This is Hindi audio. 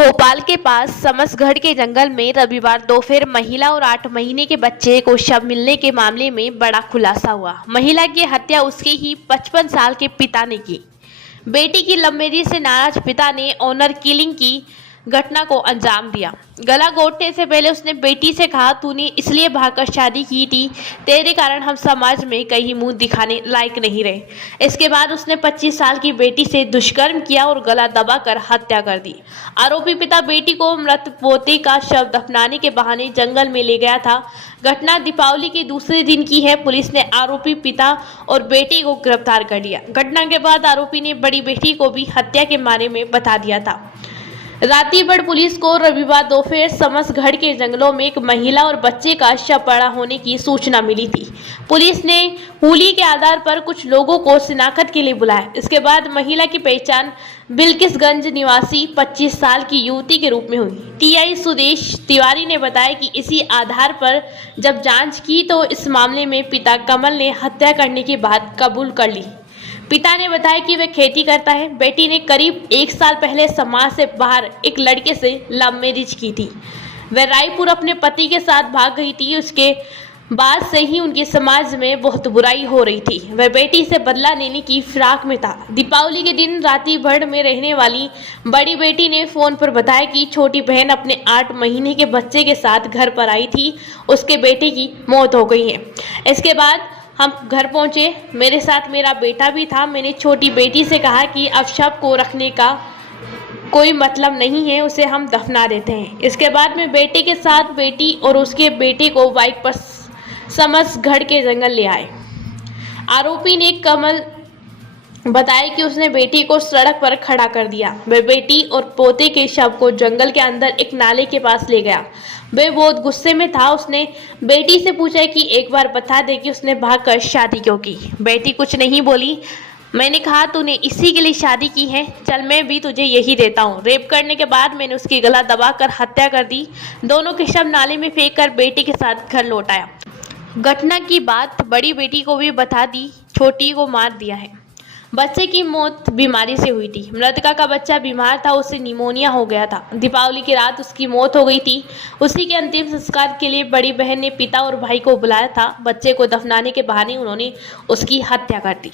भोपाल के पास समसगढ़ के जंगल में रविवार दोपहर महिला और 8 महीने के बच्चे को शव मिलने के मामले में बड़ा खुलासा हुआ। महिला की हत्या उसके ही 55 साल के पिता ने की। बेटी की लव मैरिज से नाराज पिता ने ऑनर किलिंग की घटना को अंजाम दिया। गला घोटने से पहले उसने बेटी से कहा, तूने इसलिए भागकर शादी की थी, तेरे कारण हम समाज में कहीं मुंह दिखाने लायक नहीं रहे। इसके बाद उसने 25 साल की बेटी से दुष्कर्म किया और गला दबाकर हत्या कर दी। आरोपी पिता बेटी को मृत पोते का शव दफनाने के बहाने जंगल में ले गया था। घटना दीपावली के दूसरे दिन की है। पुलिस ने आरोपी पिता और बेटे को गिरफ्तार कर लिया। घटना के बाद आरोपी ने बड़ी बेटी को भी हत्या के बारे में बता दिया था। रातीबड़ पुलिस को रविवार दोपहर समसगढ़ के जंगलों में एक महिला और बच्चे का शव पड़ा होने की सूचना मिली थी। पुलिस ने हुली के आधार पर कुछ लोगों को शिनाख्त के लिए बुलाया। इसके बाद महिला की पहचान बिल्किसगंज निवासी 25 साल की युवती के रूप में हुई। टीआई सुदेश तिवारी ने बताया कि इसी आधार पर जब जांच की तो इस मामले में पिता कमल ने हत्या करने की बात कबूल कर ली। पिता ने बताया कि वह खेती करता है। बेटी ने करीब 1 साल पहले समाज से बाहर एक लड़के से लव मैरिज की थी। वह रायपुर अपने पति के साथ भाग गई थी। उसके बाद से ही उनके समाज में बहुत बुराई हो रही थी। वह बेटी से बदला लेने की फिराक में था। दीपावली के दिन रातीभर में रहने वाली बड़ी बेटी ने फोन पर बताया कि छोटी बहन अपने 8 महीने के बच्चे के साथ घर पर आई थी। उसके बेटे की मौत हो गई है। इसके बाद हम घर पहुंचे, मेरे साथ मेरा बेटा भी था। मैंने छोटी बेटी से कहा कि अब शव को रखने का कोई मतलब नहीं है, उसे हम दफना देते हैं। इसके बाद मैं बेटे के साथ बेटी और उसके बेटे को बाइक पर समसगढ़ के जंगल ले आए। आरोपी ने कमल बताया कि उसने बेटी को सड़क पर खड़ा कर दिया। वह बेटी और पोते के शव को जंगल के अंदर एक नाले के पास ले गया। वह बहुत गुस्से में था। उसने बेटी से पूछा कि एक बार बता दे कि उसने भागकर शादी क्यों की। बेटी कुछ नहीं बोली। मैंने कहा, तूने इसी के लिए शादी की है, चल मैं भी तुझे यही देता हूँ। रेप करने के बाद मैंने उसकी गला दबाकर हत्या कर दी। दोनों के शव नाले में फेंक कर बेटी के साथ घर लौट आया। घटना की बात बड़ी बेटी को भी बता दी। छोटी को मार दिया है। बच्चे की मौत बीमारी से हुई थी। मृतका का बच्चा बीमार था, उसे निमोनिया हो गया था। दीपावली की रात उसकी मौत हो गई थी। उसी के अंतिम संस्कार के लिए बड़ी बहन ने पिता और भाई को बुलाया था। बच्चे को दफनाने के बहाने उन्होंने उसकी हत्या कर दी।